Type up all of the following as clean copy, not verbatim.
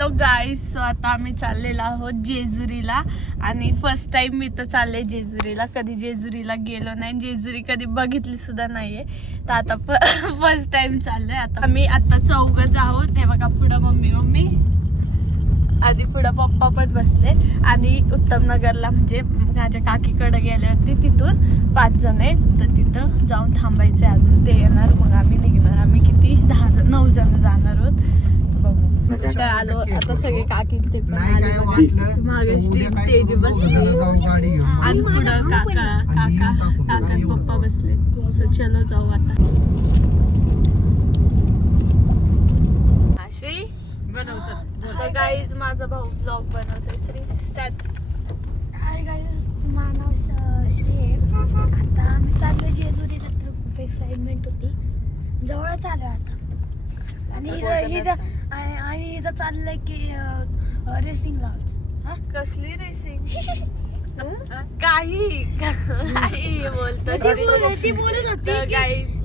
तो गाईस, सो आता आम्ही चाललेलो आहोत जेजुरीला आणि फर्स्ट टाइम मी तर चालले जेजुरीला. कधी जेजुरीला गेलो नाही, जेजुरी कधी बघितली सुद्धा नाहीये. तर आता फर्स्ट टाइम चाललोय. आता आम्ही आता चौघच आहोत. हे बघा, पुढं मम्मी आधी पुढं पप्पा पण बसले आणि उत्तम नगरला म्हणजे माझ्या काकीकडे गेल्यावरती तिथून 5 जण आहेत. तर तिथं जाऊन थांबायचे. अजून ते येणार, मग आम्ही निघणार. आम्ही किती 9 जण जाणार आहोत. बघू काय आलो. आता सगळे काकी ते पण आले. मागे तेज बसले आणि पुढं काका पप्पा बसले. सो चलो जाऊ आता. श्री तर गाईज माझा भाऊ ब्लॉग बनवतोय. श्री स्टार्ट. हाय गाईज, माझं नाव श्री आहे. आता आम्ही चाललो जेजुरीला. तर खूप एक्साइटमेंट होती. जवळच आलो आता. आणि हिचं चाललंय की रेसिंग लावायचं. कसली रेसिंग? काही बोलतो.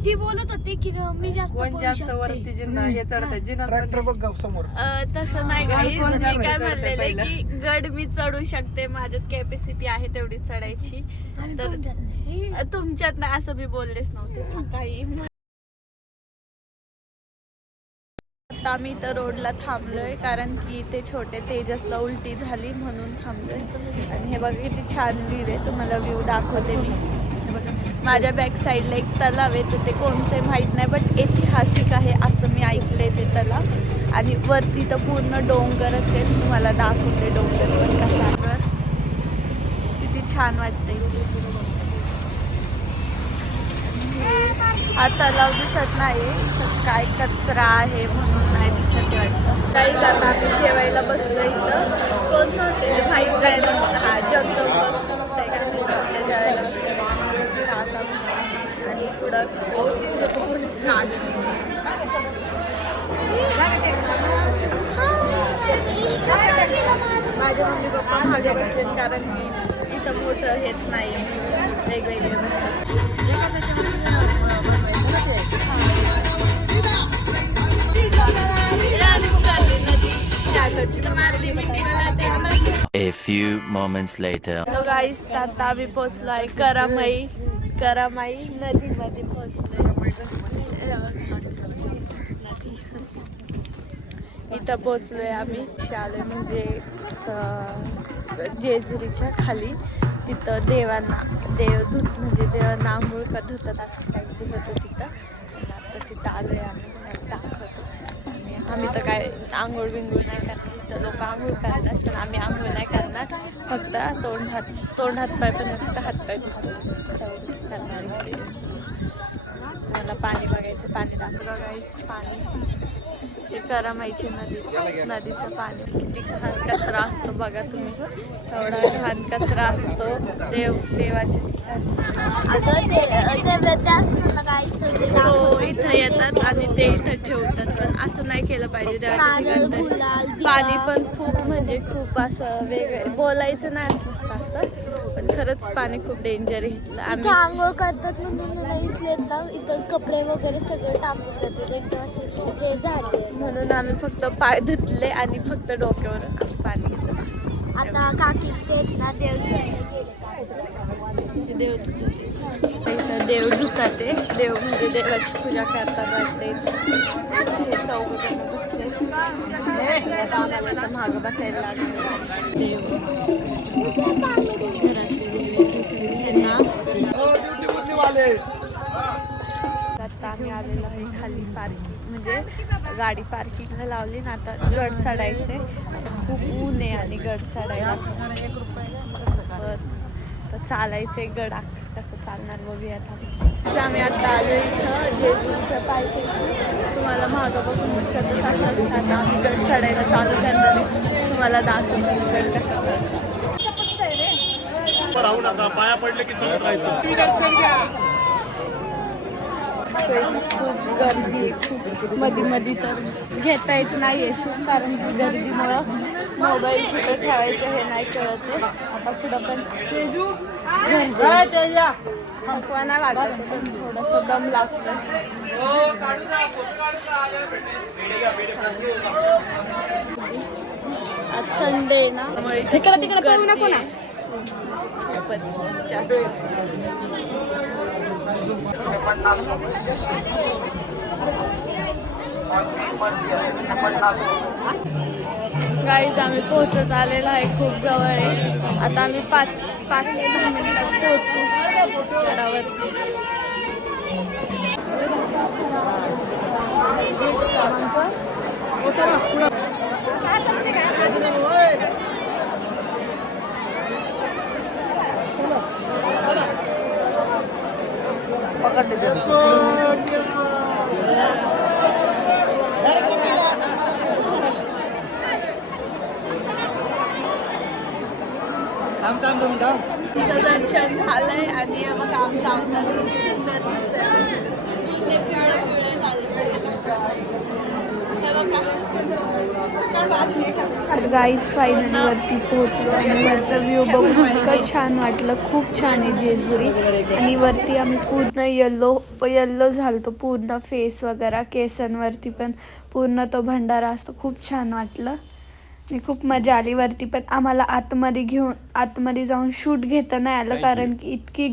ती बोलत होती की मी जास्त वरती जिना हे चढतात जिना समोर. तसं नाही गाईज, मी काय म्हणलेले की गड मी चढू शकते, माझ्यात कॅपॅसिटी आहे तेवढी चढायची. तर तुमच्यात नाही असं मी बोललेच नव्हते काही. आता आम्ही इथं रोडला थांबलोय कारण की ते छोटे तेजसला उलटी झाली म्हणून थांबलोय. आणि हे बघा किती छान व्ह्यू आहे. तुम्हाला व्ह्यू दाखवते मी. हे बघा, माझ्या बॅक साईडला एक तलाव आहे. तर ते कोणचं माहीत नाही, बट ऐतिहासिक आहे असं मी ऐकलंय ते तलाव. आणि वरती तर पूर्ण डोंगरच आहे. तुम्हाला दाखवते डोंगरवर कसा किती छान वाटतंय. हा तलाव दिसत नाही, तर काय कचरा आहे म्हणून नाही दिसत वाटतं. काही जाता आम्ही जेवायला बसलो इथं. कोणतं हॉटेल माहीत नाही. हा जगदंब आणि पुढं माझे मम्मी पप्पा मागे बसले कारण की इथं मोठं हेच नाही वेगवेगळे बसतात. A few moments later. Hello guys, आता आम्ही पोहोचलो आहे करामाई नदीमध्ये पोहोचलोय. इथं पोहोचलोय आम्ही. शाले म्हणजे जेजुरीच्या खाली. तिथं देवांना देवांना आंघोळ धुतात असं काही होतं तिथं. आता तिथं आलोय आम्ही. दाखवतो. आणि आम्ही तर काय आंघोळ बिंघोळ नाही करणार. तिथं लोक आंघोळ करतात, पण आम्ही आंघोळ नाही करणार. फक्त तोंड हातपाय पण फक्त हातपाय धुतो करणार. मला पाणी बघायचं. पाणी दाखवलं गाईस. पाणी हे करामाईची नदीचं पाणी. किती घाण कचरा असतो बघा तुम्ही. एवढा घाण कचरा असतो देवाच्या हो इथं येतात आणि ते इथं ठेवतात. पण असं नाही केलं पाहिजे. पाणी पण खूप असं वेगळं बोलायचं नाही असतं. पण खरंच पाणी खूप डेंजर आहे इथलं. आम्ही आंघोळ करतात म्हणून इथं कपडे वगैरे सगळं टाकून देतात. एकदम असे हे झाले म्हणून आम्ही फक्त पाय धुतले आणि फक्त डोक्यावर असं पाणी घेतलं. आता काकी ना देव धुतात. इथं देव धुतात. देव म्हणजे देवाची पूजा करतात वाटते. हे 4 जण बसले. मागं बसायला लागले. देव घरातले देव त्यांना. आता आम्ही आलेलो आहे खाली पार्किंग म्हणजे गाडी पार्किंगला लावली ना. आता गड चढायचे. खूप ऊन आहे आणि गड चढायला तर चालायचे. गड कसं चालणार बघूयात. आम्ही आता आलो इथं जेजुरीच्या पायथ्याशी. तुम्हाला मागं बघून दिसतच असं. आता आम्ही गड चढायला चालू करणार. तुम्हाला दाखवतो गड कसा चढतो. पाया पडले की चढत राहायचं. खूप गर्दी. खूप मध्ये तर घेता येत नाही शूट कारण की गर्दीमुळं मोबाईल कुठं ठेवायचं हे नाही कळत. आता पुढं पण थकवा नाही वाटत, पण थोडंसं दम लागतं. आज संडे आहे ना त्यामुळे इथे खूप गर्दी आहे. खूपच जास्त. गाईज आम्ही पोहोचत आलेलो आहे, खूप जवळ आहे. आता आम्ही 5 ते 10 मिनिटात पोहोचू गडावरती. आमचं दर्शन झालंय आणि बघा आमचा अवतार किती सुंदर दिसतोय. पूर्ण पिवळं पिवळं झालं. तर गाईज फायनली वरती पोहोचलो आणि वरचा व्ह्यू बघून इतकं छान वाटलं. खूप छान आहे जेजुरी. आणि वरती आम्ही पूर्ण येल्लो झालतो, पूर्ण फेस वगैरे, केसांवरती पण पूर्ण तो भंडारा असतो. खूप छान वाटलं आणि खूप मजा आली. वरती पण आम्हाला आतमध्ये जाऊन शूट घेता नाही आलं कारण की इतकी